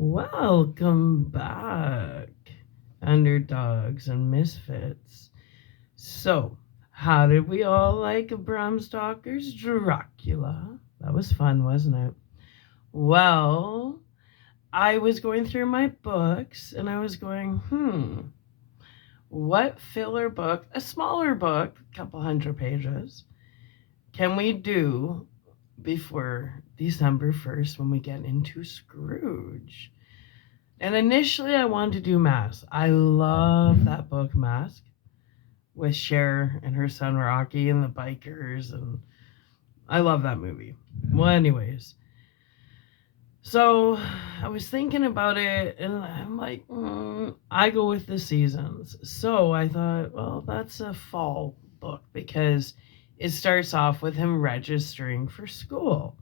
Welcome back, underdogs and misfits. So, how did we all like Bram Stoker's Dracula? That was fun, wasn't it? Well, I was going through my books and I was going, what filler book, a smaller book, a couple hundred pages, can we do before December 1st when we get into Scrooge? And initially, I wanted to do Mask. I love that book, Mask, with Cher and her son Rocky and the bikers, and I love that movie. Well, anyways, so I was thinking about it, and I'm like, I go with the seasons. So I thought, well, that's a fall book because it starts off with him registering for school.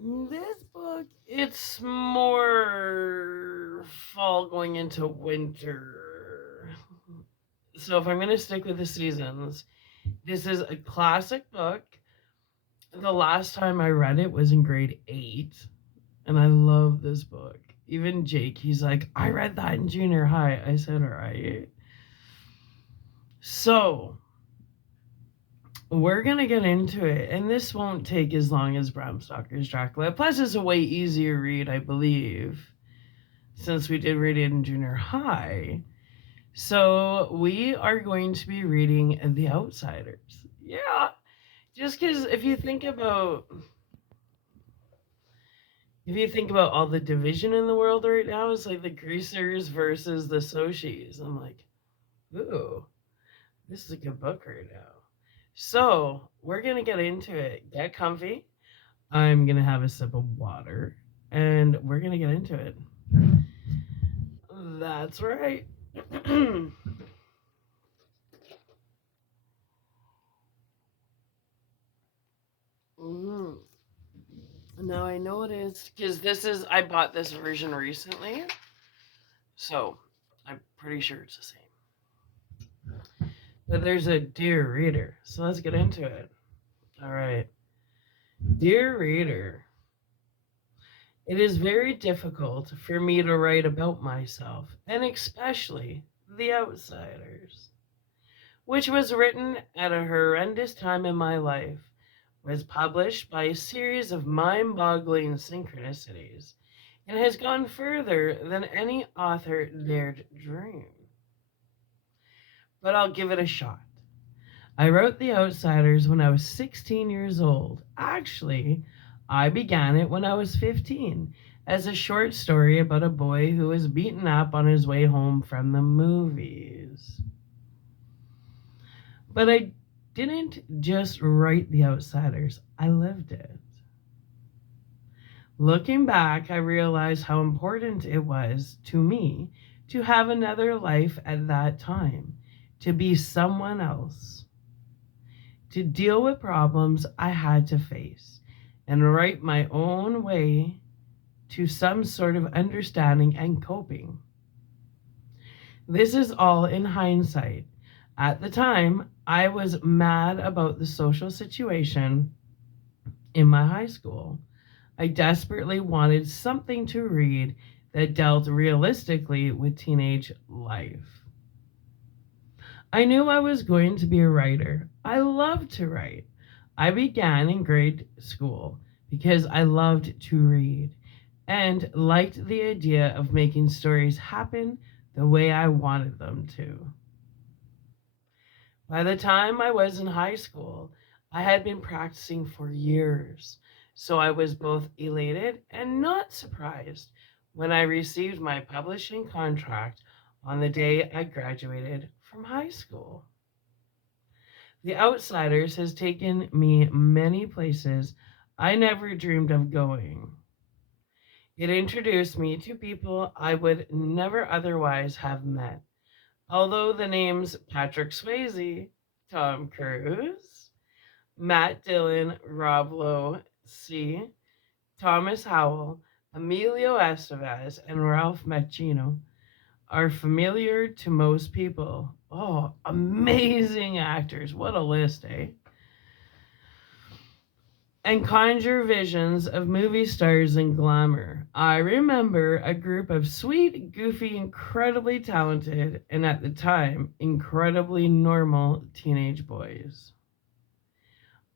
This book, it's more fall going into winter. So if I'm going to stick with the seasons, this is a classic book. The last time I read it was in grade 8, and I love this book. Even Jake, he's like, I read that in junior high. I said, all right. So we're going to get into it, and this won't take as long as Bram Stoker's Dracula. Plus, it's a way easier read, I believe, since we did read it in junior high. So we are going to be reading The Outsiders. Yeah, just because if you think about all the division in the world right now, it's like the greasers versus the Soshis. I'm like, ooh, this is a good book right now. So we're gonna get into it. Get comfy. I'm gonna have a sip of water, and we're gonna get into it. That's right. Mhm. Now I know it is because I bought this version recently, so I'm pretty sure it's the same. But there's a dear reader, so let's get into it. All right, dear reader, it is very difficult for me to write about myself, and especially The Outsiders, which was written at a horrendous time in my life, was published by a series of mind-boggling synchronicities and has gone further than any author dared dream. But I'll give it a shot. I wrote The Outsiders when I was 16 years old. Actually, I began it when I was 15 as a short story about a boy who was beaten up on his way home from the movies. But I didn't just write The Outsiders, I lived it. Looking back, I realized how important it was to me to have another life at that time, to be someone else, to deal with problems I had to face, and write my own way to some sort of understanding and coping. This is all in hindsight. At the time, I was mad about the social situation in my high school. I desperately wanted something to read that dealt realistically with teenage life. I knew I was going to be a writer. I loved to write. I began in grade school because I loved to read and liked the idea of making stories happen the way I wanted them to. By the time I was in high school, I had been practicing for years, so I was both elated and not surprised when I received my publishing contract on the day I graduated from high school. The Outsiders has taken me many places I never dreamed of going. It introduced me to people I would never otherwise have met. Although the names Patrick Swayze, Tom Cruise, Matt Dillon, Rob Lowe, C, Thomas Howell, Emilio Estevez, and Ralph Macchino are familiar to most people. Oh, amazing actors. What a list, eh? and conjure visions of movie stars and glamour. I remember a group of sweet, goofy, incredibly talented, and at the time, incredibly normal teenage boys.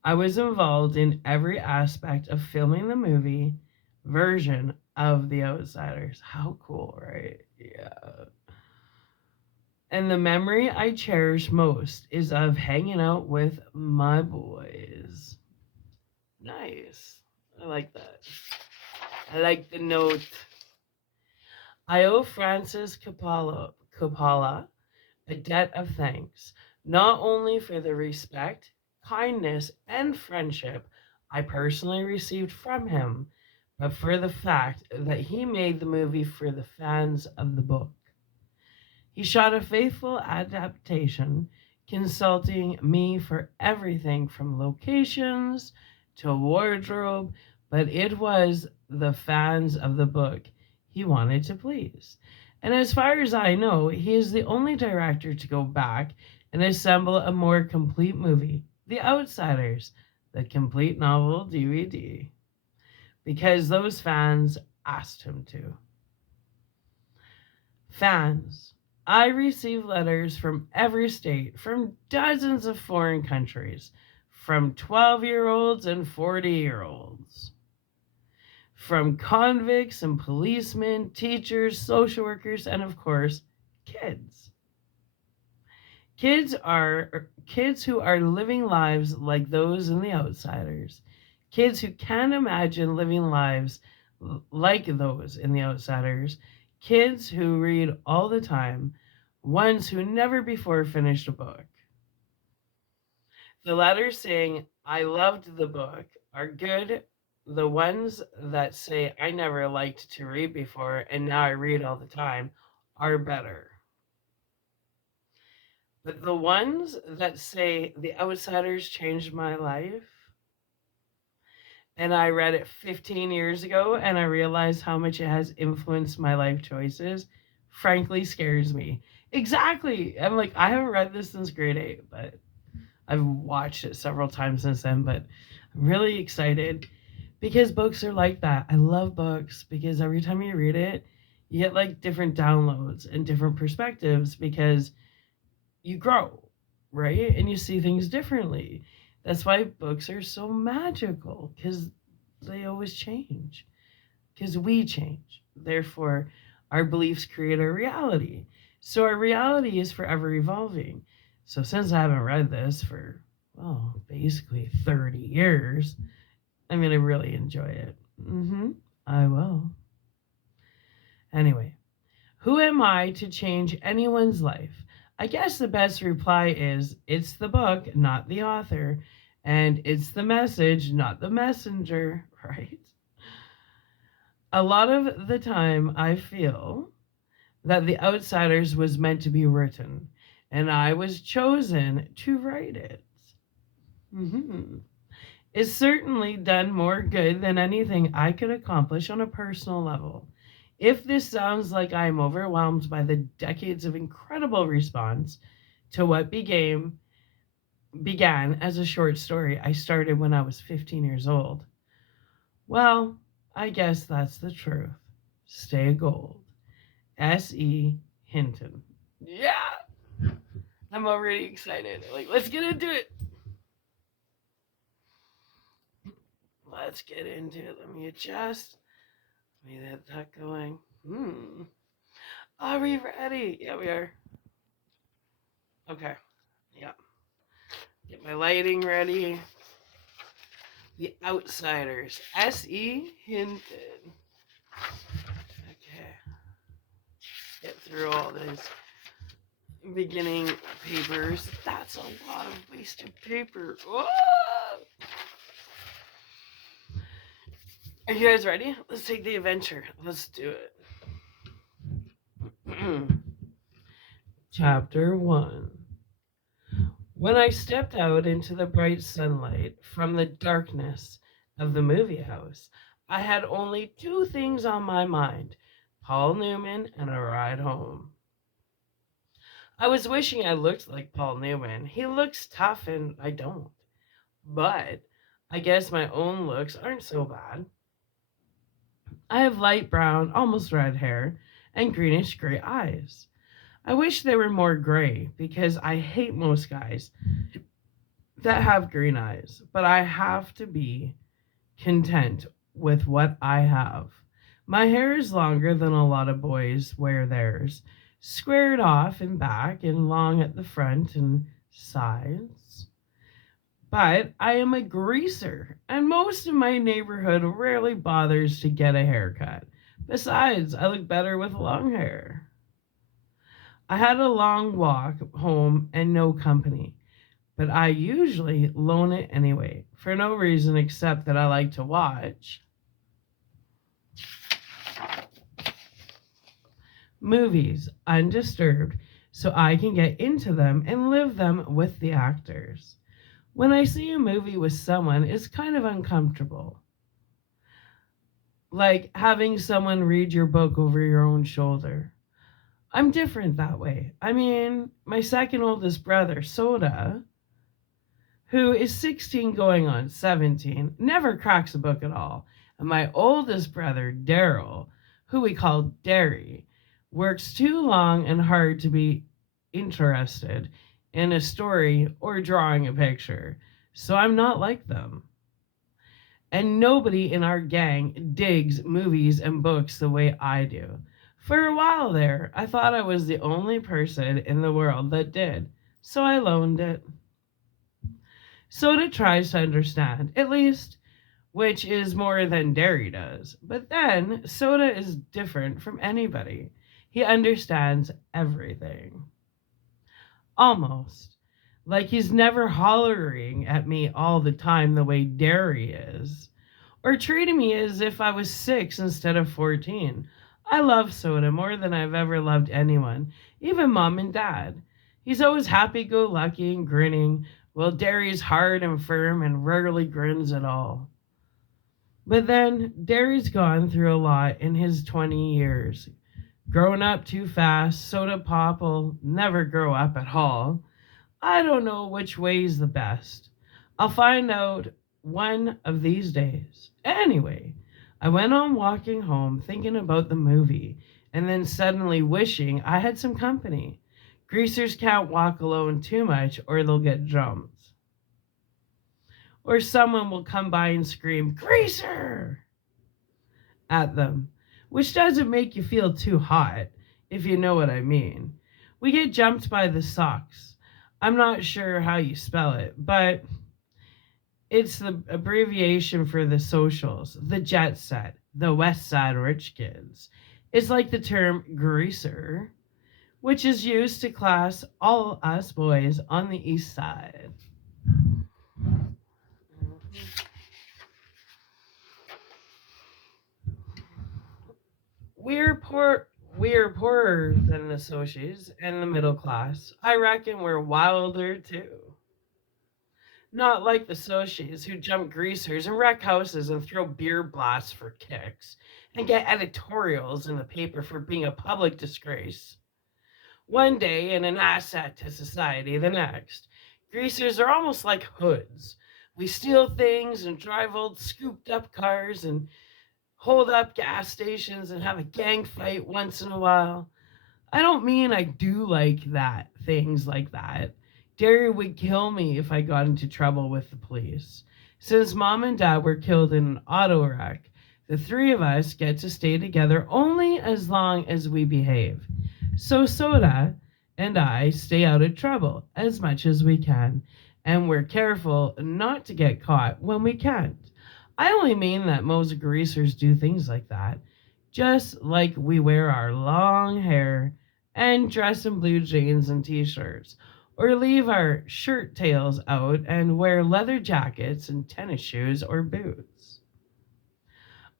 I was involved in every aspect of filming the movie version of The Outsiders. How cool, right? Yeah. And the memory I cherish most is of hanging out with my boys. Nice. I like that. I like the note. I owe Francis Coppola a debt of thanks, not only for the respect, kindness, and friendship I personally received from him, but for the fact that he made the movie for the fans of the book. He shot a faithful adaptation, consulting me for everything from locations to wardrobe, but it was the fans of the book he wanted to please. And as far as I know, he is the only director to go back and assemble a more complete movie, The Outsiders, the complete novel DVD, because those fans asked him to. Fans. I receive letters from every state, from dozens of foreign countries, from 12-year-olds and 40-year-olds, from convicts and policemen, teachers, social workers, and of course, kids. Kids who are living lives like those in The Outsiders. Kids who can't imagine living lives like those in The Outsiders. Kids who read all the time, ones who never before finished a book. The letters saying, I loved the book, are good. The ones that say, I never liked to read before and now I read all the time, are better. But the ones that say, The Outsiders changed my life, and I read it 15 years ago and I realized how much it has influenced my life choices, frankly scares me. Exactly. I'm like, I haven't read this since grade 8, but I've watched it several times since then. But I'm really excited because books are like that. I love books because every time you read it, you get like different downloads and different perspectives because you grow, right? And you see things differently. That's why books are so magical because they always change, because we change. Therefore, our beliefs create our reality. So our reality is forever evolving. So since I haven't read this for, well, basically 30 years, I'm going to really enjoy it. I will. Anyway, who am I to change anyone's life? I guess the best reply is it's the book, not the author, and it's the message, not the messenger, right? A lot of the time, I feel that The Outsiders was meant to be written, and I was chosen to write it. It's certainly done more good than anything I could accomplish on a personal level. If this sounds like I'm overwhelmed by the decades of incredible response to what began as a short story I started when I was 15 years old, well, I guess that's the truth. Stay gold. S.E. Hinton. Yeah! I'm already excited. Like, let's get into it. Let's get into it. Let me adjust. Let me get that going. Are we ready? Yeah, we are. Okay. Yeah. Get my lighting ready. The Outsiders. S.E. Hinton. Okay. Get through all these beginning papers. That's a lot of wasted paper. Whoa! Are you guys ready? Let's take the adventure. Let's do it. Chapter 1. When I stepped out into the bright sunlight from the darkness of the movie house, I had only two things on my mind: Paul Newman and a ride home. I was wishing I looked like Paul Newman. He looks tough and I don't. But I guess my own looks aren't so bad. I have light brown, almost red hair, and greenish gray eyes. I wish they were more gray because I hate most guys that have green eyes, but I have to be content with what I have. My hair is longer than a lot of boys wear theirs, squared off in back and long at the front and sides. But I am a greaser, and most of my neighborhood rarely bothers to get a haircut. Besides, I look better with long hair. I had a long walk home and no company, but I usually loan it anyway, for no reason except that I like to watch movies undisturbed so I can get into them and live them with the actors. When I see a movie with someone, it's kind of uncomfortable. Like having someone read your book over your own shoulder. I'm different that way. I mean, my second oldest brother, Soda, who is 16 going on 17, never cracks a book at all. And my oldest brother, Daryl, who we call Derry, works too long and hard to be interested in a story or drawing a picture. So I'm not like them. And nobody in our gang digs movies and books the way I do. For a while there, I thought I was the only person in the world that did, so I loaned it. Soda tries to understand, at least, which is more than Derry does. But then, Soda is different from anybody. He understands everything. Almost. Like he's never hollering at me all the time the way Derry is. Or treating me as if I was 6 instead of 14. I love Soda more than I've ever loved anyone, even mom and dad. He's always happy go lucky and grinning, while Derry's hard and firm and rarely grins at all. But then, Derry's gone through a lot in his 20 years. Grown up too fast, Soda Pop will never grow up at all. I don't know which way's the best. I'll find out one of these days. Anyway, I went on walking home thinking about the movie and then suddenly wishing I had some company. Greasers can't walk alone too much or they'll get jumped. Or someone will come by and scream, "Greaser!" at them, which doesn't make you feel too hot, if you know what I mean. We get jumped by the Sox. I'm not sure how you spell it, but it's the abbreviation for the socials, the jet set, the West Side rich kids. It's like the term greaser, which is used to class all us boys on the East Side. We're poor. We're poorer than the Socs and the middle class. I reckon we're wilder too. Not like the Socs who jump greasers and wreck houses and throw beer blasts for kicks and get editorials in the paper for being a public disgrace. One day and an asset to society the next. Greasers are almost like hoods. We steal things and drive old scooped up cars and hold up gas stations and have a gang fight once in a while. I don't mean I do like that, things like that. Derry would kill me if I got into trouble with the police. Since mom and dad were killed in an auto wreck, the three of us get to stay together only as long as we behave. So Soda and I stay out of trouble as much as we can, and we're careful not to get caught when we can't. I only mean that most greasers do things like that, just like we wear our long hair and dress in blue jeans and t-shirts, or leave our shirt tails out and wear leather jackets and tennis shoes or boots.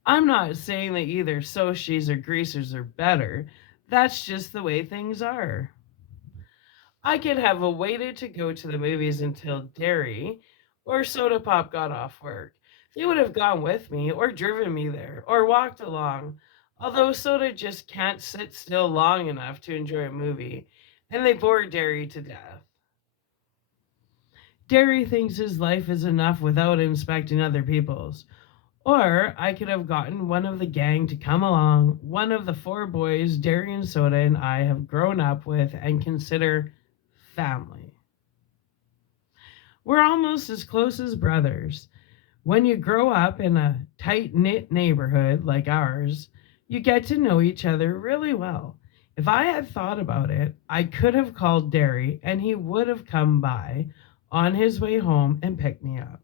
I'm not saying that either Socs or greasers are better. That's just the way things are. I could have waited to go to the movies until Derry or Soda Pop got off work. They would have gone with me or driven me there or walked along. Although Soda just can't sit still long enough to enjoy a movie, and they bore Derry to death. Derry thinks his life is enough without inspecting other people's. Or I could have gotten one of the gang to come along, one of the four boys Derry and Soda and I have grown up with and consider family. We're almost as close as brothers. When you grow up in a tight knit neighborhood like ours, you get to know each other really well. If I had thought about it, I could have called Derry and he would have come by on his way home and picked me up.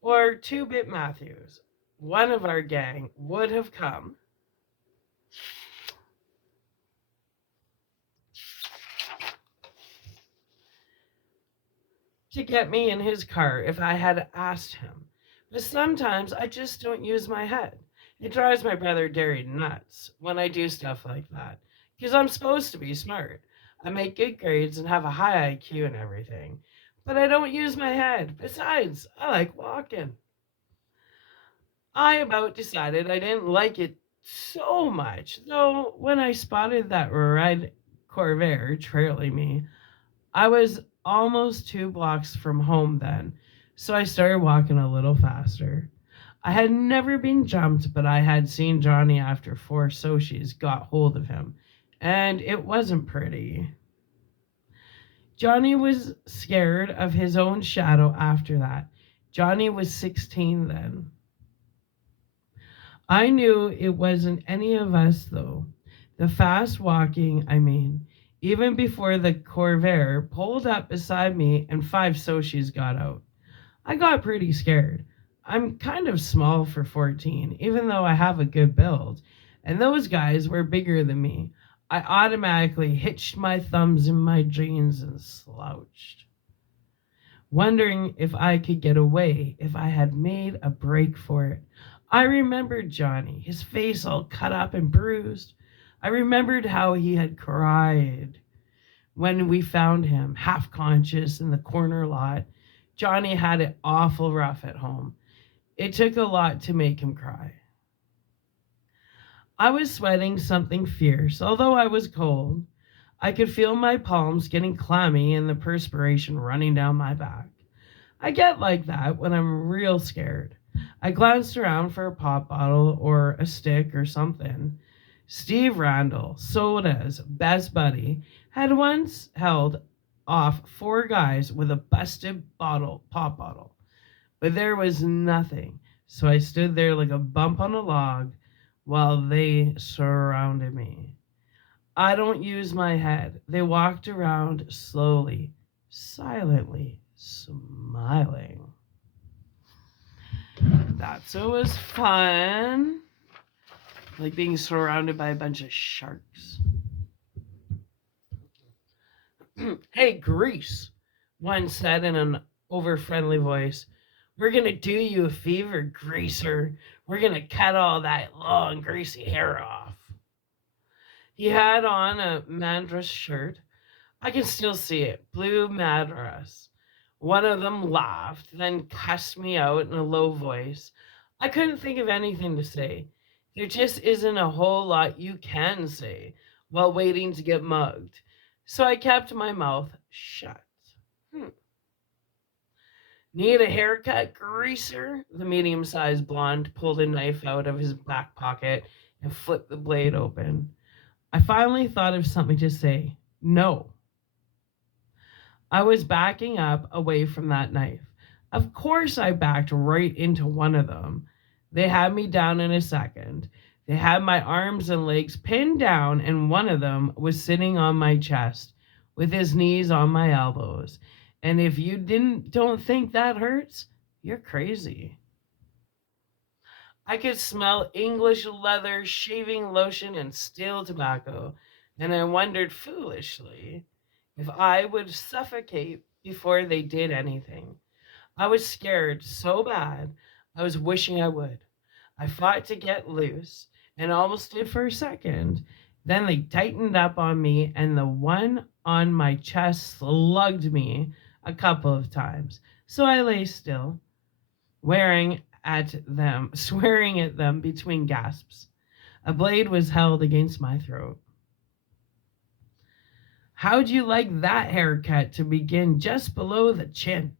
Or Two Bit Matthews, one of our gang, would have come to get me in his car if I had asked him. But sometimes I just don't use my head. It drives my brother Derry nuts when I do stuff like that. Because I'm supposed to be smart. I make good grades and have a high IQ and everything. But I don't use my head. Besides, I like walking. I about decided I didn't like it so much, though when I spotted that red Corvair trailing me, I was almost 2 blocks from home then, so I started walking a little faster. I had never been jumped, but I had seen Johnny after four Soshis got hold of him, and it wasn't pretty. Johnny was scared of his own shadow after that. Johnny was 16 then. I knew it wasn't any of us, though. The fast walking, I mean, even before the Corvair pulled up beside me and five Soshis got out. I got pretty scared. I'm kind of small for 14, even though I have a good build, and those guys were bigger than me. I automatically hitched my thumbs in my jeans and slouched, wondering if I could get away if I had made a break for it. I remembered Johnny, his face all cut up and bruised. I remembered how he had cried when we found him, half conscious in the corner lot. Johnny had it awful rough at home. It took a lot to make him cry. I was sweating something fierce, although I was cold. I could feel my palms getting clammy and the perspiration running down my back. I get like that when I'm real scared. I glanced around for a pop bottle or a stick or something. Steve Randall, Soda's best buddy, had once held off four guys with a busted pop bottle. But there was nothing, so I stood there like a bump on a log while they surrounded me. I don't use my head. They walked around slowly, silently, smiling. That's always fun. Like being surrounded by a bunch of sharks. Hey, Grease, one said in an over friendly voice. We're gonna do you a favor, Greaser. We're gonna cut all that long, greasy hair off. He had on a Madras shirt. I can still see it. Blue Madras. One of them laughed, then cussed me out in a low voice. I couldn't think of anything to say. There just isn't a whole lot you can say while waiting to get mugged. So I kept my mouth shut. Need a haircut, Greaser? The medium sized blonde pulled a knife out of his back pocket and flipped the blade open. I finally thought of something to say. No. I was backing up away from that knife. Of course, I backed right into one of them. They had me down in a second. They had my arms and legs pinned down, and one of them was sitting on my chest with his knees on my elbows. And if you don't think that hurts, you're crazy. I could smell English leather, shaving lotion, and stale tobacco, and I wondered foolishly if I would suffocate before they did anything. I was scared so bad, I was wishing I would. I fought to get loose and almost did for a second. Then they tightened up on me, and the one on my chest slugged me a couple of times. So I lay still, swearing at them between gasps. A blade was held against my throat. How'd you like that haircut to begin just below the chin?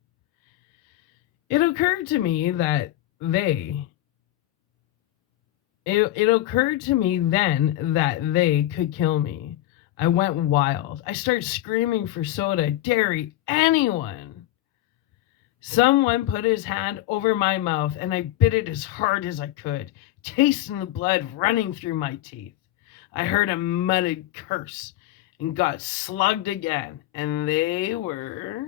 It occurred to me that they it occurred to me then that they could kill me. I went wild. I started screaming for soda, dairy, anyone. Someone put his hand over my mouth and I bit it as hard as I could, tasting the blood running through my teeth. I heard a muttered curse and got slugged again, and they were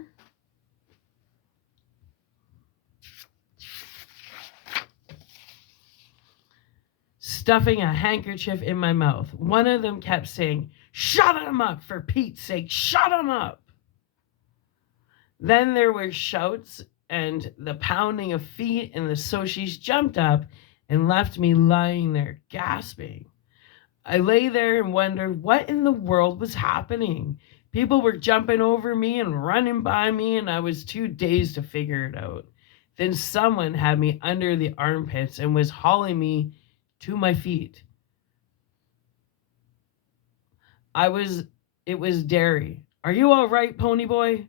stuffing a handkerchief in my mouth. One of them kept saying, "Shut him up, for Pete's sake, shut him up." Then there were shouts and the pounding of feet, and the Soshis jumped up and left me lying there, gasping. I lay there and wondered what in the world was happening. People were jumping over me and running by me, and I was too dazed to figure it out. Then someone had me under the armpits and was hauling me to my feet. It was Derry. "Are you all right, pony boy?"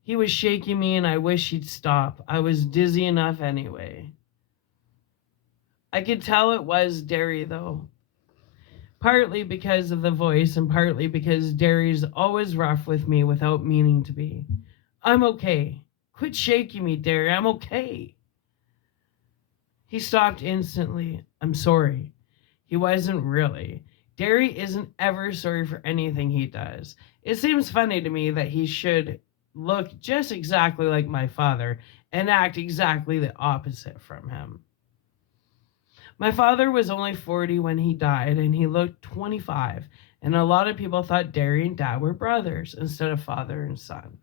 He was shaking me and I wished he'd stop. I was dizzy enough anyway. I could tell it was Derry though. Partly because of the voice and partly because Derry's always rough with me without meaning to be. "I'm okay. Quit shaking me, Derry. I'm okay." He stopped instantly. "I'm sorry." He wasn't really. Derry isn't ever sorry for anything he does. It seems funny to me that he should look just exactly like my father and act exactly the opposite from him. My father was only 40 when he died, and he looked 25, and a lot of people thought Derry and Dad were brothers instead of father and son.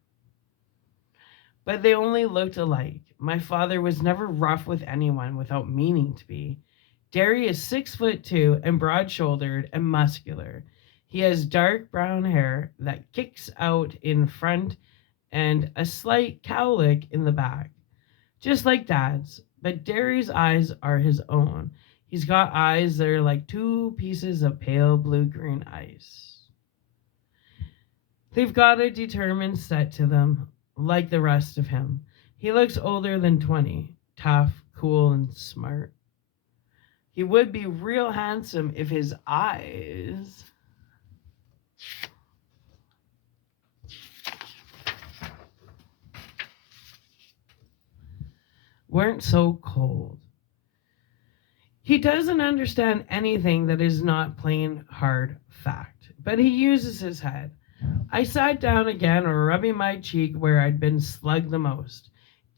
But they only looked alike. My father was never rough with anyone without meaning to be. Derry is 6'2" and broad-shouldered and muscular. He has dark brown hair that kicks out in front and a slight cowlick in the back, just like Dad's, but Derry's eyes are his own. He's got eyes that are like two pieces of pale blue-green ice. They've got a determined set to them, like the rest of him. He looks older than 20, tough, cool, and smart. He would be real handsome if his eyes weren't so cold. He doesn't understand anything that is not plain hard fact, but he uses his head. I sat down again, rubbing my cheek where I'd been slugged the most.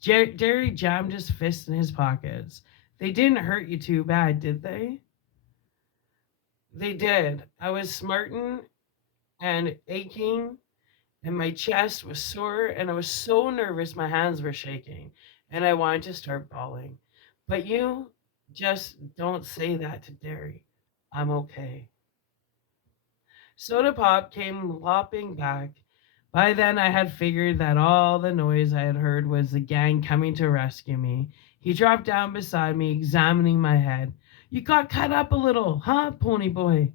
Derry jammed his fists in his pockets. "They didn't hurt you too bad, did they?" "They did. I was smarting and aching, and my chest was sore, and I was so nervous my hands were shaking, and I wanted to start bawling. But you just don't say that to Derry. I'm okay." Soda Pop came lopping back. By then I had figured that all the noise I had heard was the gang coming to rescue me. He dropped down beside me, examining my head. "You got cut up a little, huh, pony boy?"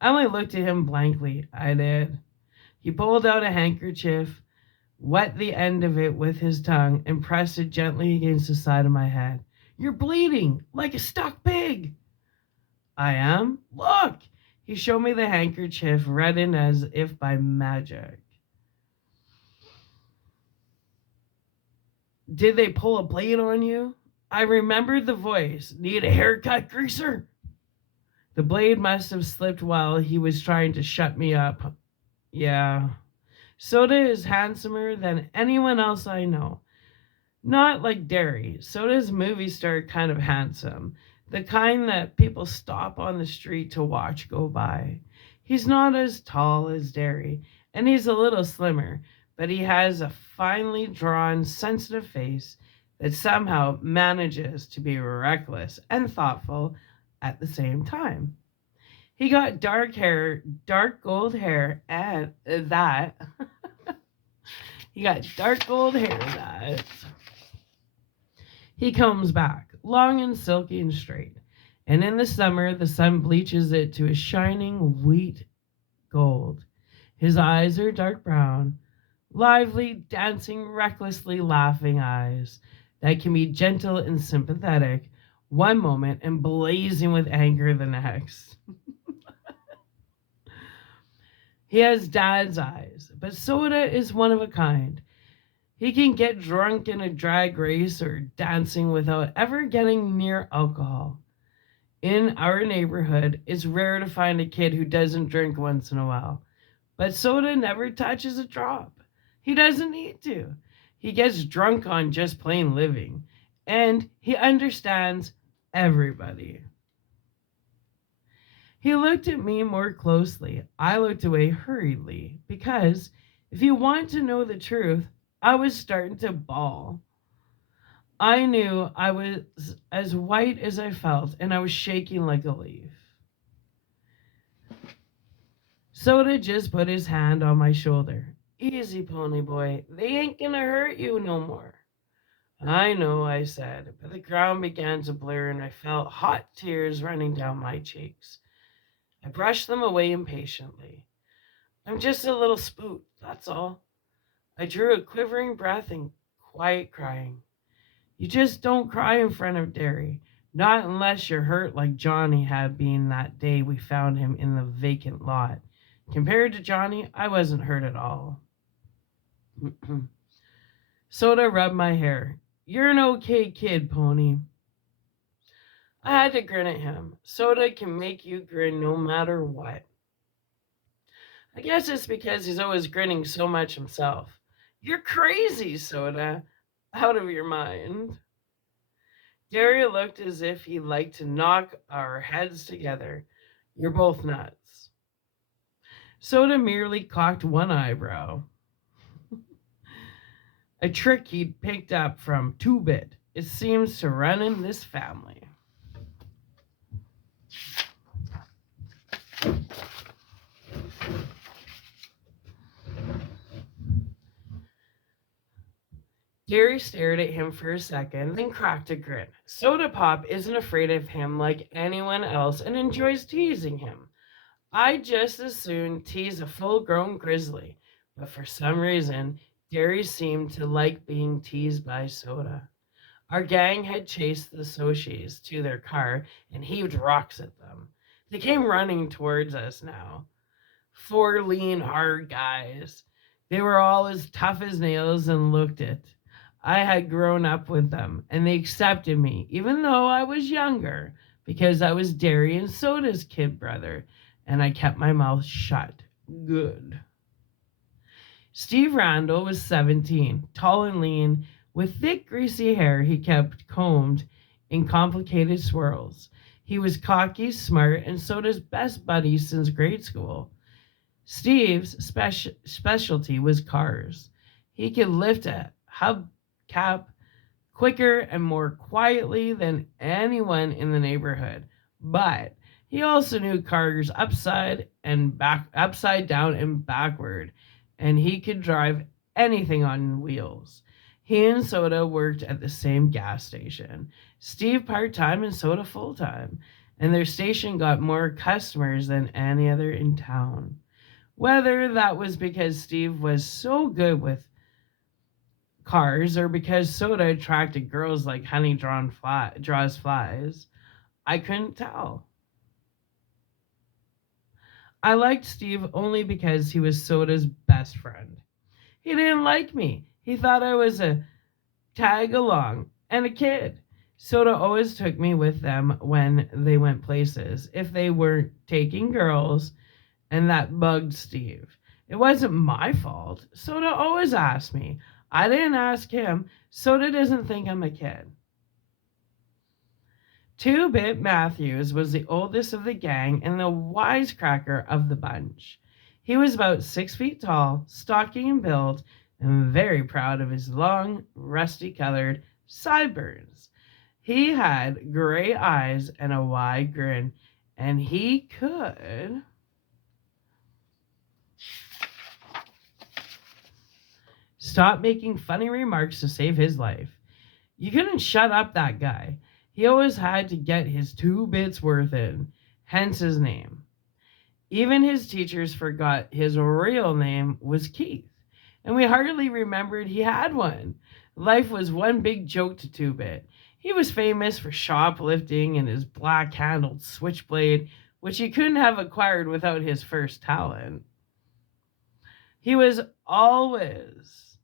I only looked at him blankly. I did. He pulled out a handkerchief, wet the end of it with his tongue, and pressed it gently against the side of my head. "You're bleeding, like a stuck pig." "I am? Look!" He showed me the handkerchief, reddened as if by magic. "Did they pull a blade on you?" I remembered the voice. "Need a haircut, greaser?" The blade must have slipped while he was trying to shut me up. Yeah. Soda is handsomer than anyone else I know. Not like Derry. Soda's movie star kind of handsome. The kind that people stop on the street to watch go by. He's not as tall as Derry, and he's a little slimmer, but he has a finely drawn, sensitive face that somehow manages to be reckless and thoughtful at the same time. He got dark hair, dark gold hair, and that. He got dark gold hair that. He comes back, long and silky and straight, and in the summer the sun bleaches it to a shining wheat gold. His eyes are dark brown, lively, dancing, recklessly laughing eyes that can be gentle and sympathetic one moment and blazing with anger the next. He has dad's eyes, but Soda is one of a kind. He can get drunk in a drag race or dancing without ever getting near alcohol. In our neighborhood, it's rare to find a kid who doesn't drink once in a while. But Soda never touches a drop. He doesn't need to. He gets drunk on just plain living. And he understands everybody. He looked at me more closely. I looked away hurriedly because, if you want to know the truth, I was starting to bawl. I knew I was as white as I felt, and I was shaking like a leaf. Soda just put his hand on my shoulder. Easy, pony boy. They ain't gonna hurt you no more. I know, I said, but the ground began to blur and I felt hot tears running down my cheeks. I brushed them away impatiently. I'm just a little spoot, that's all. I drew a quivering breath and quiet crying. You just don't cry in front of Derry, not unless you're hurt like Johnny had been that day we found him in the vacant lot. Compared to Johnny, I wasn't hurt at all. Soda rubbed my hair. You're an okay kid, Pony. I had to grin at him. Soda can make you grin no matter what. I guess it's because he's always grinning so much himself. You're crazy, Soda. Out of your mind. Derry looked as if he'd like to knock our heads together. You're both nuts. Soda merely cocked one eyebrow. A trick he'd picked up from Two-Bit. It seems to run in this family. Gary stared at him for a second, then cracked a grin. Soda Pop isn't afraid of him like anyone else and enjoys teasing him. I'd just as soon tease a full-grown grizzly, but for some reason, Gary seemed to like being teased by Soda. Our gang had chased the Soshis to their car and heaved rocks at them. They came running towards us now. Four lean, hard guys. They were all as tough as nails and looked it. I had grown up with them, and they accepted me, even though I was younger, because I was Derry and Soda's kid brother, and I kept my mouth shut. Good. Steve Randall was 17, tall and lean, with thick, greasy hair he kept combed in complicated swirls. He was cocky, smart, and Soda's best buddy since grade school. Steve's specialty was cars. He could lift a hubcap quicker and more quietly than anyone in the neighborhood, but he also knew cars upside down and backward, and he could drive anything on wheels. He and Soda worked at the same gas station. Steve part-time and Soda full-time, and their station got more customers than any other in town. Whether that was because Steve was so good with cars or because Soda attracted girls like honey draws flies, I couldn't tell. I liked Steve only because he was Soda's best friend. He didn't like me. He thought I was a tag along and a kid. Soda always took me with them when they went places, if they weren't taking girls, and that bugged Steve. It wasn't my fault. Soda always asked me. I didn't ask him. Soda doesn't think I'm a kid. Two-Bit Matthews was the oldest of the gang and the wisecracker of the bunch. He was about 6 feet tall, stocky in build, and very proud of his long, rusty-colored sideburns. He had gray eyes and a wide grin, and he could stop making funny remarks to save his life. You couldn't shut up that guy. He always had to get his 2 bits worth in, hence his name. Even his teachers forgot his real name was Keith, and we hardly remembered he had one. Life was one big joke to Two Bit. He was famous for shoplifting and his black handled switchblade, which he couldn't have acquired without his first talent. He was always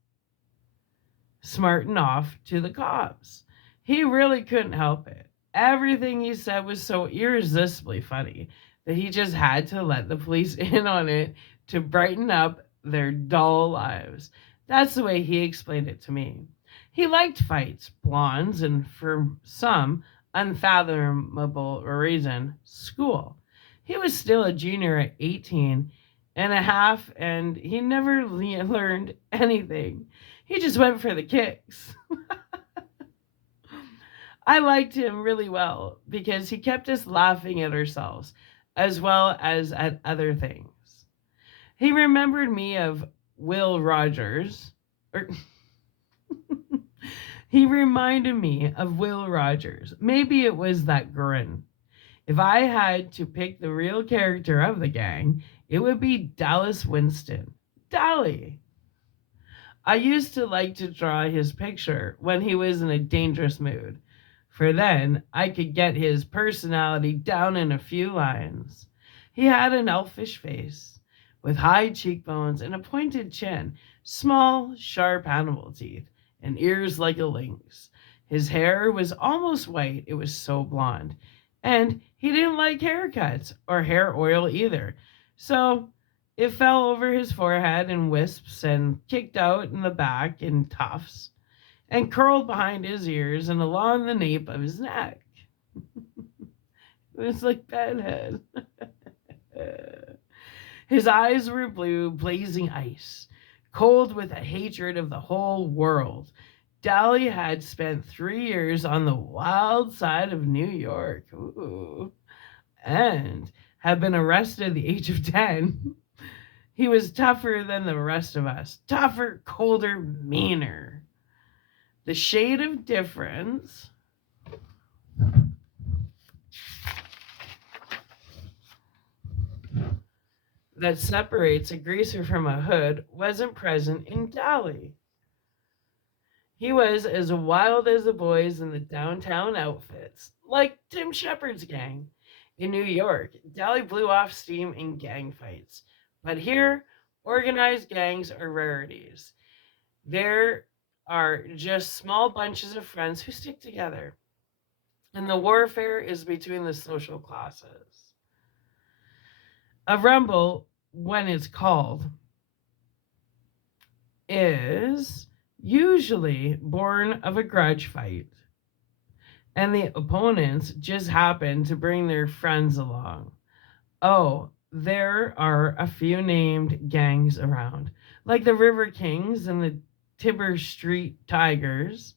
smarting off to the cops. He really couldn't help it. Everything he said was so irresistibly funny that he just had to let the police in on it to brighten up their dull lives. That's the way he explained it to me. He liked fights, blondes, and for some unfathomable reason, school. He was still a junior at 18 and a half, and he never learned anything. He just went for the kicks. I liked him really well because he kept us laughing at ourselves as well as at other things. He remembered me of Will Rogers, or he reminded me of Will Rogers. Maybe it was that grin. If I had to pick the real character of the gang, it would be Dallas Winston. Dally. I used to like to draw his picture when he was in a dangerous mood, for then I could get his personality down in a few lines. He had an elfish face, with high cheekbones and a pointed chin, small, sharp animal teeth, and ears like a lynx. His hair was almost white, it was so blonde. And he didn't like haircuts or hair oil either. So it fell over his forehead in wisps and kicked out in the back in tufts and curled behind his ears and along the nape of his neck. It was like bedhead. His eyes were blue, blazing ice, cold with a hatred of the whole world. Dally had spent 3 years on the wild side of New York. Ooh. And had been arrested at the age of 10. He was tougher than the rest of us. Tougher, colder, meaner. The shade of difference that separates a greaser from a hood wasn't present in Dally. He was as wild as the boys in the downtown outfits, like Tim Shepard's gang. In New York, Dally blew off steam in gang fights. But here, organized gangs are rarities. There are just small bunches of friends who stick together. And the warfare is between the social classes. A rumble, when it's called, is usually born of a grudge fight, and the opponents just happen to bring their friends along. Oh, there are a few named gangs around, like the River Kings and the Tibber Street Tigers.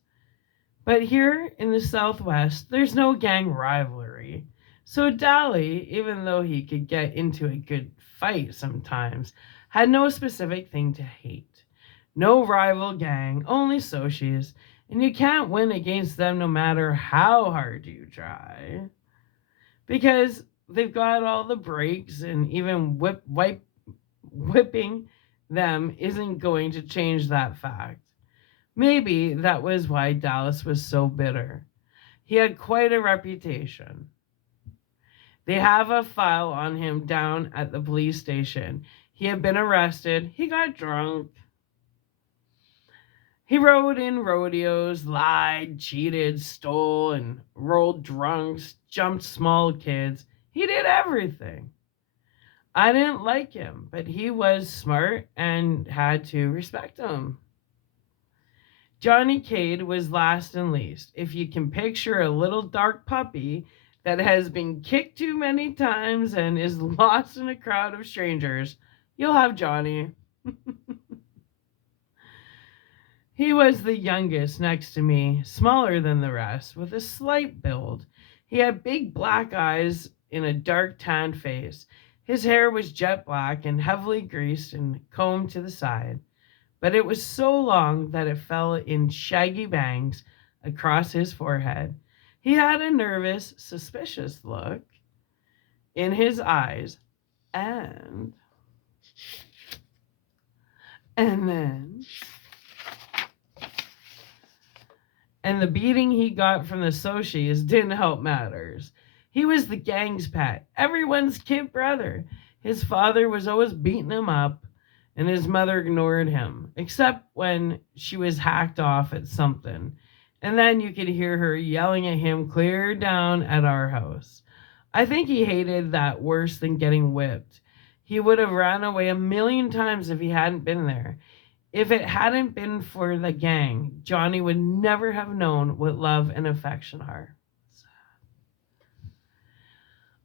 But here in the Southwest, there's no gang rivalry. So Dally, even though he could get into a good fight sometimes, had no specific thing to hate. No rival gang, only Soshis, and you can't win against them no matter how hard you try. Because they've got all the breaks, and even whipping them isn't going to change that fact. Maybe that was why Dallas was so bitter. He had quite a reputation. They have a file on him down at the police station. He had been arrested. He got drunk. He rode in rodeos, lied, cheated, stole, and rolled drunks, jumped small kids. He did everything. I didn't like him, but he was smart and had to respect him. Johnny Cade was last and least. If you can picture a little dark puppy that has been kicked too many times and is lost in a crowd of strangers, you'll have Johnny. He was the youngest next to me, smaller than the rest, with a slight build. He had big black eyes in a dark tanned face. His hair was jet black and heavily greased and combed to the side, but it was so long that it fell in shaggy bangs across his forehead. He had a nervous, suspicious look in his eyes, And then the beating he got from the Sochies didn't help matters. He was the gang's pet, everyone's kid brother. His father was always beating him up, and his mother ignored him, except when she was hacked off at something. And then you could hear her yelling at him clear down at our house. I think he hated that worse than getting whipped. He would have ran away a million times if he hadn't been there. If it hadn't been for the gang, Johnny would never have known what love and affection are.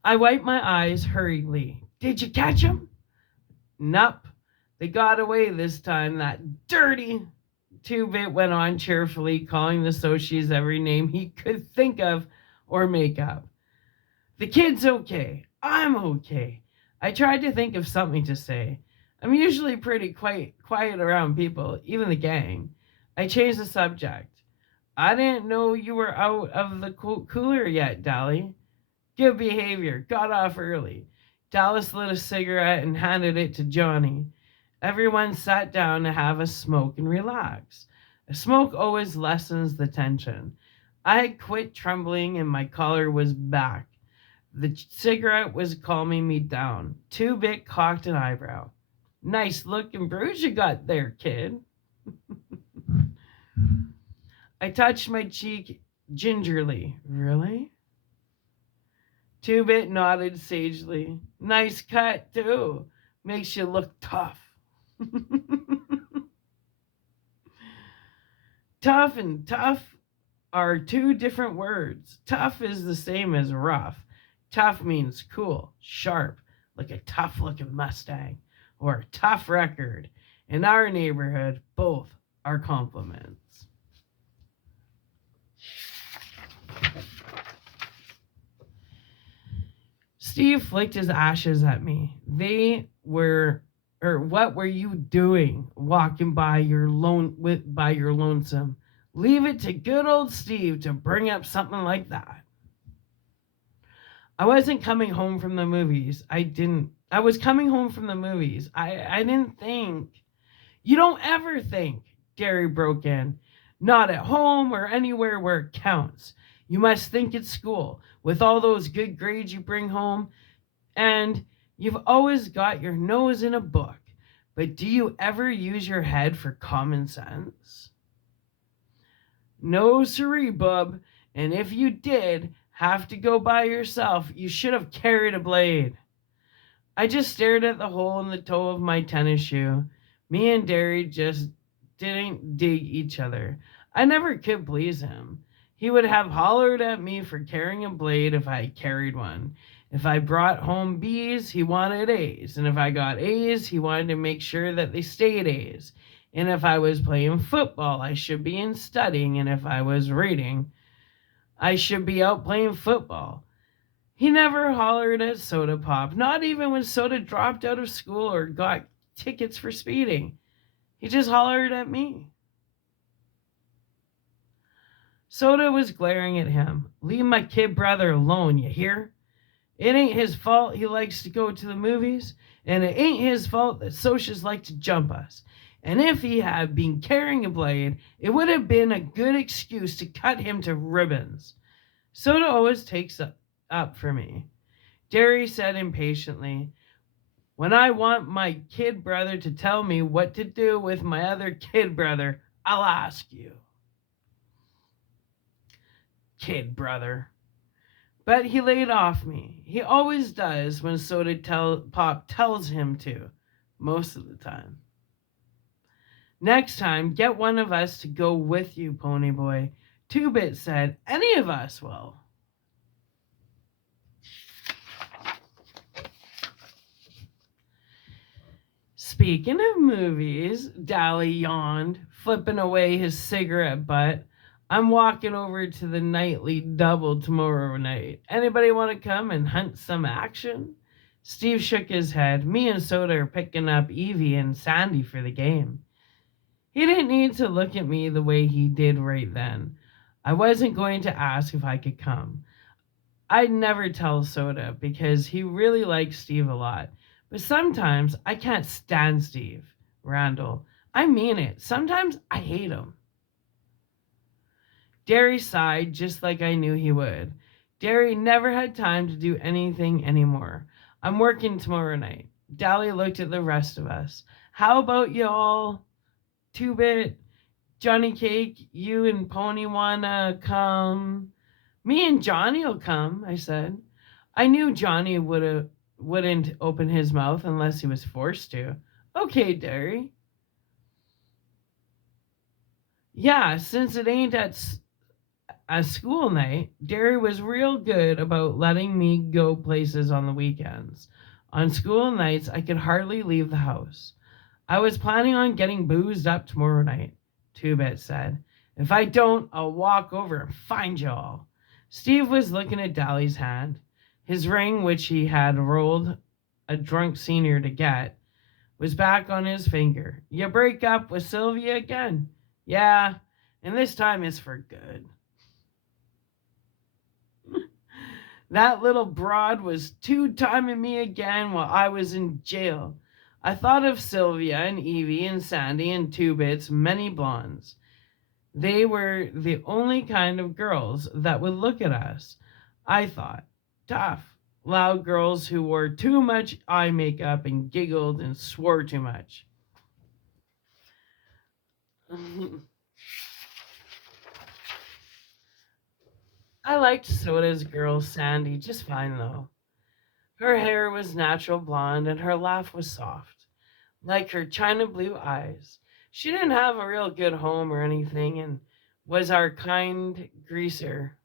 I wiped my eyes hurriedly. Did you catch him? Nope. They got away this time, that dirty. Two-Bit went on cheerfully, calling the Sochies every name he could think of or make up. The kid's okay. I'm okay. I tried to think of something to say. I'm usually pretty quiet around people, even the gang. I changed the subject. I didn't know you were out of the cooler yet, Dally. Good behavior. Got off early. Dallas lit a cigarette and handed it to Johnny. Everyone sat down to have a smoke and relax. A smoke always lessens the tension. I had quit trembling and my collar was back. The cigarette was calming me down. Two-Bit cocked an eyebrow. Nice looking bruise you got there, kid. I touched my cheek gingerly. Really? Two-Bit nodded sagely. Nice cut, too. Makes you look tough. Tough and tough are two different words. Tough is the same as rough. Tough means cool, sharp, like a tough-looking Mustang, or a tough record. In our neighborhood, both are compliments. Steve flicked his ashes at me. What were you doing walking by your lonesome? Leave it to good old Steve to bring up something like that. I wasn't coming home from the movies. I was coming home from the movies. I didn't think. You don't ever think, Derry broke in. Not at home or anywhere where it counts. You must think at school, with all those good grades you bring home, and you've always got your nose in a book. But do you ever use your head for common sense? No siree, bub. And if you did have to go by yourself, you should have carried a blade. I just stared at the hole in the toe of my tennis shoe. Me and Derry just didn't dig each other. I never could please him. He would have hollered at me for carrying a blade if I carried one. If I brought home B's, he wanted A's. And if I got A's, he wanted to make sure that they stayed A's. And if I was playing football, I should be in studying. And if I was reading, I should be out playing football. He never hollered at Soda Pop, not even when Soda dropped out of school or got tickets for speeding. He just hollered at me. Soda was glaring at him. Leave my kid brother alone, you hear? It ain't his fault he likes to go to the movies, and it ain't his fault that Socias like to jump us. And if he had been carrying a blade, it would have been a good excuse to cut him to ribbons. Soda always takes up for me. Derry said impatiently, when I want my kid brother to tell me what to do with my other kid brother, I'll ask you. Kid brother. But he laid off me. He always does when Soda Pop tells him to, most of the time. Next time, get one of us to go with you, Ponyboy. Two-Bit said, any of us will. Speaking of movies, Dally yawned, flipping away his cigarette butt. I'm walking over to the nightly double tomorrow night. Anybody want to come and hunt some action? Steve shook his head. Me and Soda are picking up Evie and Sandy for the game. He didn't need to look at me the way he did right then. I wasn't going to ask if I could come. I'd never tell Soda because he really liked Steve a lot. But sometimes I can't stand Steve, Randall. I mean it. Sometimes I hate him. Derry sighed just like I knew he would. Derry never had time to do anything anymore. I'm working tomorrow night. Dally looked at the rest of us. How about y'all? Two-Bit, Johnny Cake, you and Pony wanna come? Me and Johnny'll come, I said. I knew Johnny wouldn't open his mouth unless he was forced to. Okay, Derry. Yeah, since it ain't at school night, Derry was real good about letting me go places on the weekends. On school nights, I could hardly leave the house. I was planning on getting boozed up tomorrow night, Two-Bit said. If I don't, I'll walk over and find y'all. Steve was looking at Dally's hand. His ring, which he had rolled a drunk senior to get, was back on his finger. You break up with Sylvia again? Yeah, and this time it's for good. That little broad was two-timing me again while I was in jail. I thought of Sylvia and Evie and Sandy and Two-Bit's many blondes. They were the only kind of girls that would look at us. I thought, tough, loud girls who wore too much eye makeup and giggled and swore too much. I liked Soda's girl Sandy just fine though. Her hair was natural blonde and her laugh was soft, like her china blue eyes. She didn't have a real good home or anything and was our kind greaser,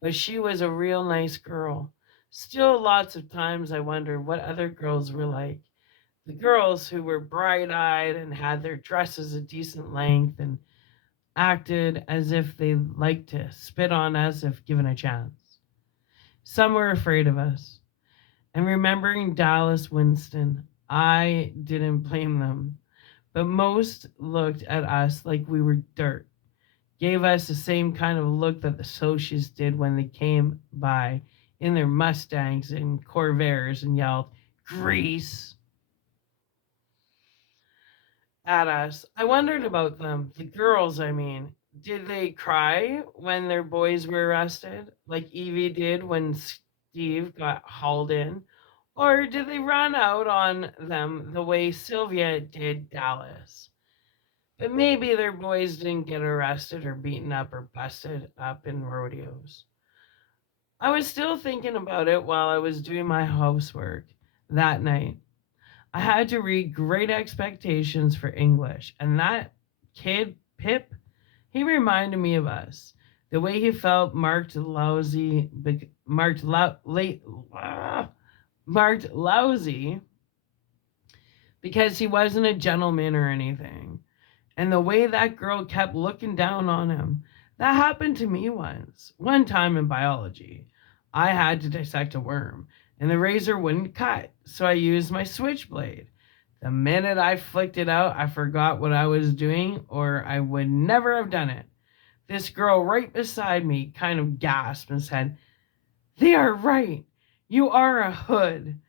but she was a real nice girl. Still, lots of times I wondered what other girls were like. The girls who were bright eyed and had their dresses a decent length and acted as if they liked to spit on us if given a chance. Some were afraid of us. And remembering Dallas Winston, I didn't blame them. But most looked at us like we were dirt, gave us the same kind of look that the socialists did when they came by in their Mustangs and Corvairs and yelled, Grease! At us. I wondered about them, the girls, I mean. Did they cry when their boys were arrested, like Evie did when Steve got hauled in? Or did they run out on them the way Sylvia did Dallas? But maybe their boys didn't get arrested or beaten up or busted up in rodeos. I was still thinking about it while I was doing my housework that night. I had to read Great Expectations for English, and that kid, Pip, he reminded me of us. The way he felt marked lousy because he wasn't a gentleman or anything. And the way that girl kept looking down on him. That happened to me once. One time in biology. I had to dissect a worm, and the razor wouldn't cut, so I used my switchblade. The minute I flicked it out, I forgot what I was doing, or I would never have done it. This girl right beside me kind of gasped and said, They are right. You are a hood.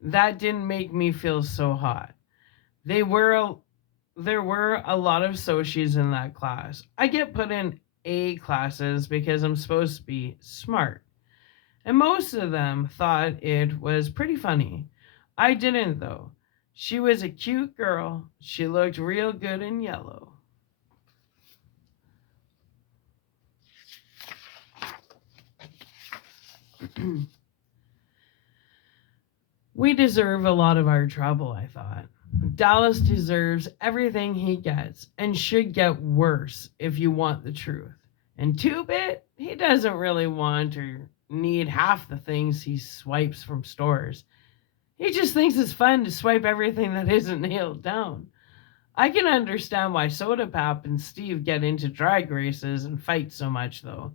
That didn't make me feel so hot. They were there were a lot of socials in that class. I get put in A classes because I'm supposed to be smart. And most of them thought it was pretty funny. I didn't, though. She was a cute girl. She looked real good in yellow. We deserve a lot of our trouble, I thought. Dallas deserves everything he gets and should get worse if you want the truth. And Two-Bit, he doesn't really want or need half the things he swipes from stores. He just thinks it's fun to swipe everything that isn't nailed down. I can understand why Soda Pop and Steve get into drag races and fight so much, though.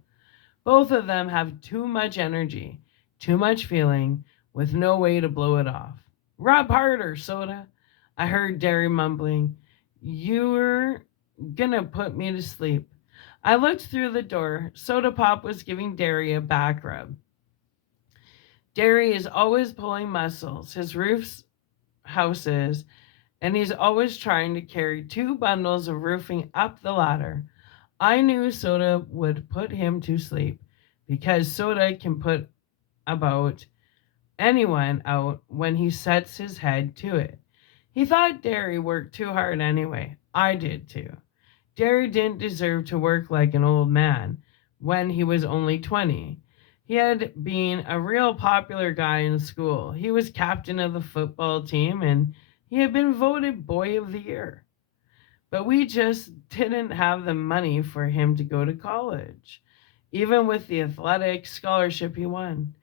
Both of them have too much energy, too much feeling, with no way to blow it off. Rub harder, Soda. I heard Derry mumbling. You're gonna put me to sleep. I looked through the door. Soda Pop was giving Derry a back rub. Derry is always pulling muscles. His roof's houses, and he's always trying to carry 2 bundles of roofing up the ladder. I knew Soda would put him to sleep because Soda can put about anyone out when he sets his head to it. He thought Derry worked too hard anyway. I did too. Derry didn't deserve to work like an old man when he was only 20. He had been a real popular guy in school. He was captain of the football team and he had been voted Boy of the Year. But we just didn't have the money for him to go to college, even with the athletic scholarship he won.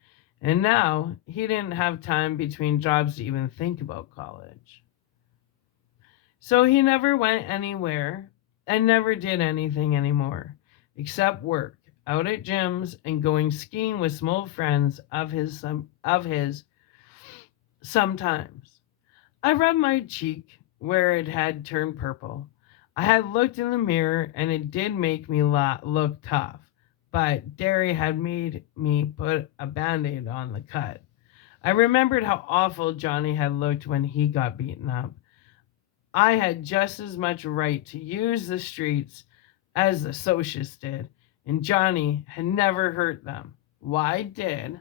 And now he didn't have time between jobs to even think about college. So he never went anywhere and never did anything anymore except work out at gyms and going skiing with some old friends of his sometimes. I rubbed my cheek where it had turned purple. I had looked in the mirror and it did make me look tough, but Derry had made me put a band-aid on the cut. I remembered how awful Johnny had looked when he got beaten up. I had just as much right to use the streets as the socialists did, and Johnny had never hurt them. Why did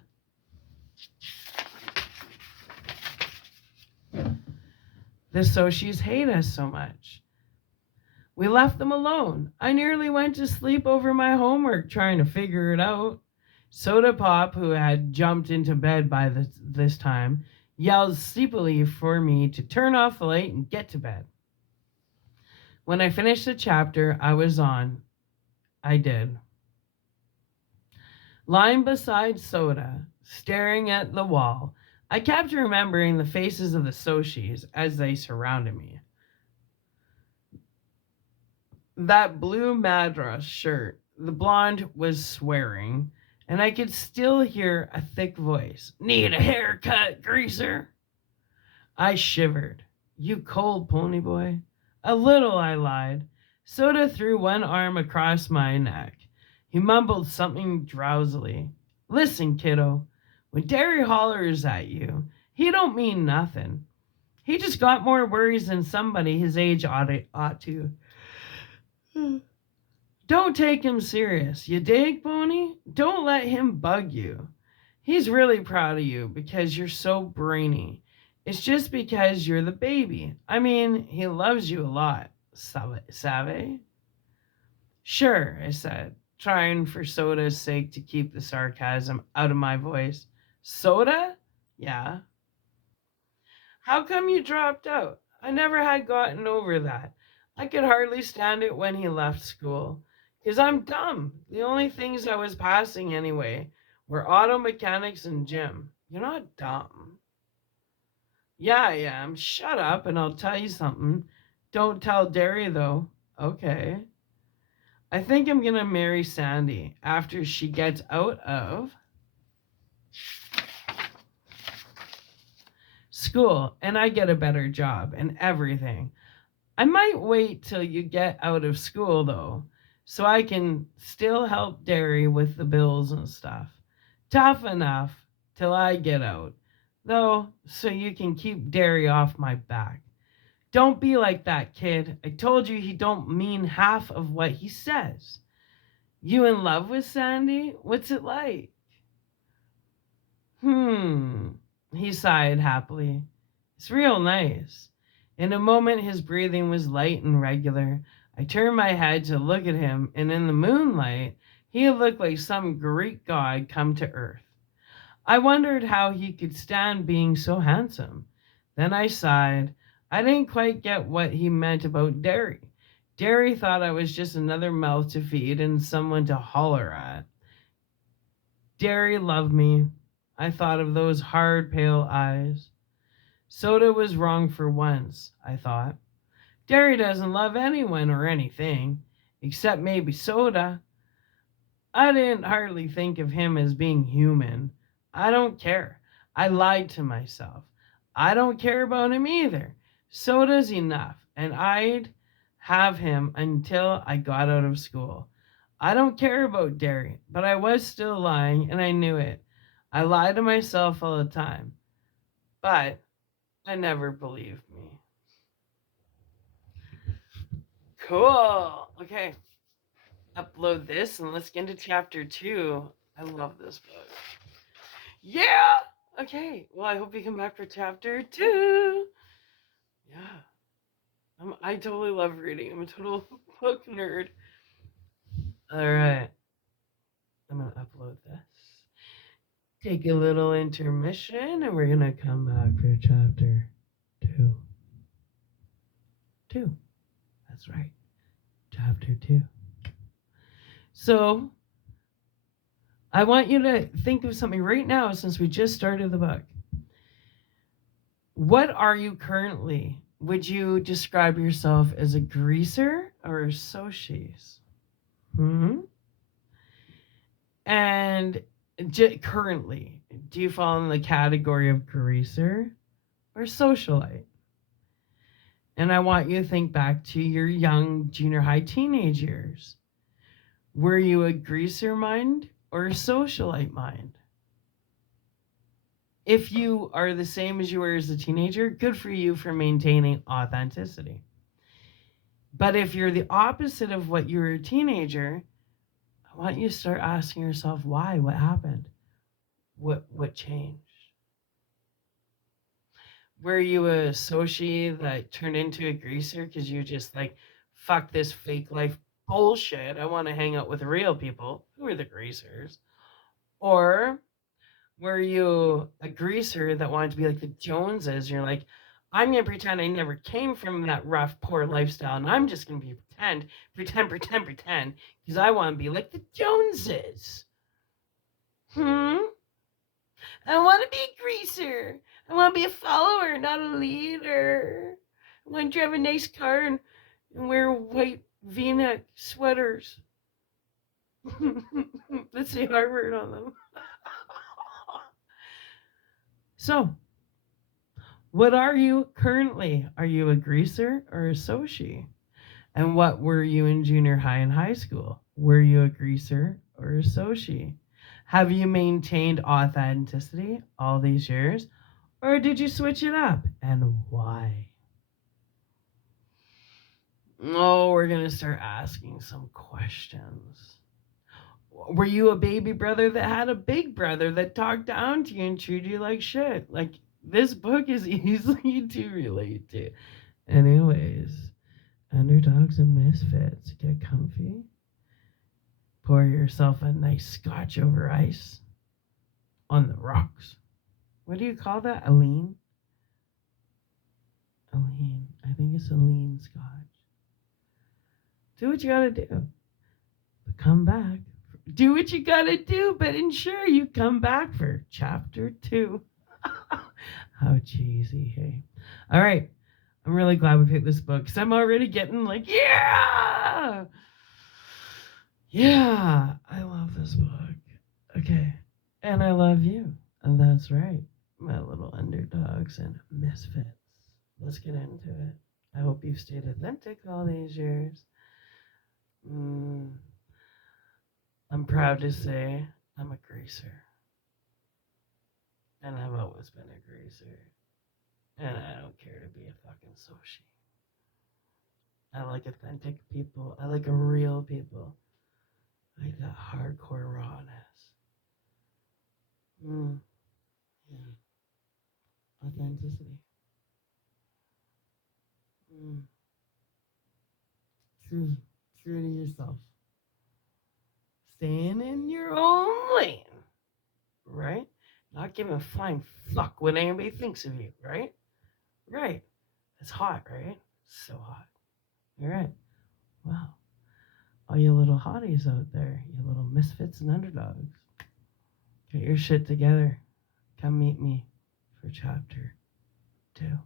the socialists hate us so much? We left them alone. I nearly went to sleep over my homework trying to figure it out. Soda Pop, who had jumped into bed by this time, yelled sleepily for me to turn off the light and get to bed. When I finished the chapter I was on, I did. Lying beside Soda, staring at the wall, I kept remembering the faces of the Soshis as they surrounded me. That blue Madras shirt, the blonde was swearing, and I could still hear a thick voice. Need a haircut, greaser? I shivered. You cold, pony boy? A little, I lied. Soda threw one arm across my neck. He mumbled something drowsily. Listen, kiddo, when Derry hollers at you, he don't mean nothing. He just got more worries than somebody his age ought to. Don't take him serious, you dig, Pony? Don't let him bug you. He's really proud of you because you're so brainy. It's just because you're the baby. I mean, he loves you a lot. Save? Sure, I said, trying for Soda's sake to keep the sarcasm out of my voice. Soda? Yeah. How come you dropped out? I never had gotten over that. I could hardly stand it when he left school. 'Cause I'm dumb. The only things I was passing anyway were auto mechanics and gym. You're not dumb. Yeah, I am. Shut up and I'll tell you something. Don't tell Derry though. Okay. I think I'm gonna marry Sandy after she gets out of school and I get a better job and everything. I might wait till you get out of school though, so I can still help Derry with the bills and stuff. Tough enough till I get out, though, so you can keep Derry off my back. Don't be like that, kid. I told you he don't mean half of what he says. You in love with Sandy? What's it like? He sighed happily. It's real nice. In a moment his breathing was light and regular. I turned my head to look at him, and in the moonlight he looked like some Greek god come to earth. I wondered how he could stand being so handsome. Then I sighed. I didn't quite get what he meant about Derry. Derry thought I was just another mouth to feed and someone to holler at. Derry loved me. I thought of those hard, pale eyes. Soda was wrong for once, I thought. Derry doesn't love anyone or anything, except maybe Soda. I didn't hardly think of him as being human. I don't care. I lied to myself. I don't care about him either. Soda's enough, and I'd have him until I got out of school. I don't care about Derry, but I was still lying, and I knew it. I lie to myself all the time, but I never believe me. Cool. Okay. Upload this and let's get into chapter 2. I love this book. Yeah. Okay. Well, I hope you come back for chapter 2. Yeah. I totally love reading. I'm a total book nerd. All right. I'm going to upload this. Take a little intermission and we're going to come back for chapter 2. 2. That's right. Chapter 2. So, I want you to think of something right now since we just started the book. What are you currently? Would you describe yourself as a greaser or a socialite? And currently, do you fall in the category of greaser or socialite? And I want you to think back to your young junior high teenage years. Were you a greaser mind or a socialite mind? If you are the same as you were as a teenager, good for you for maintaining authenticity. But if you're the opposite of what you were a teenager, I want you to start asking yourself why, what happened, what changed. Were you a socialite that turned into a greaser because you just like, fuck this fake life bullshit, I want to hang out with real people? Who are the greasers? Or were you a greaser that wanted to be like the Joneses? You're like, I'm going to pretend I never came from that rough, poor lifestyle, and I'm just going to be pretend, because I want to be like the Joneses. I want to be a greaser. I want to be a follower, not a leader. I want to drive a nice car and wear white V-neck sweaters that say Harvard on them. So, what are you currently? Are you a greaser or a socialite? And what were you in junior high and high school? Were you a greaser or a socialite? Have you maintained authenticity all these years? Or did you switch it up? And why? Oh, we're going to start asking some questions. Were you a baby brother that had a big brother that talked down to you and treated you like shit? Like, this book is easy to relate to. Anyways, underdogs and misfits, get comfy. Pour yourself a nice scotch over ice on the rocks. What do you call that? Aline? Aline. I think it's Aline scotch. Do what you gotta do. But come back. Do what you gotta do, but ensure you come back for chapter 2. How cheesy, hey? All right. I'm really glad we picked this book because I'm already getting like, yeah! Yeah, I love this book. Okay. And I love you. And that's right, my little underdogs and misfits. Let's get into it. I hope you've stayed authentic all these years. I'm proud to say I'm a greaser. And I've always been a greaser. And I don't care to be a fucking socialite. I like authentic people. I like real people. I like that hardcore rawness. Yeah. Authenticity. True to yourself. Staying in your own lane. Right? Not giving a flying fuck what anybody thinks of you, right? Right. It's hot, right? So hot. You're right. Wow. All you little hotties out there, you little misfits and underdogs, get your shit together. Come meet me for chapter 2.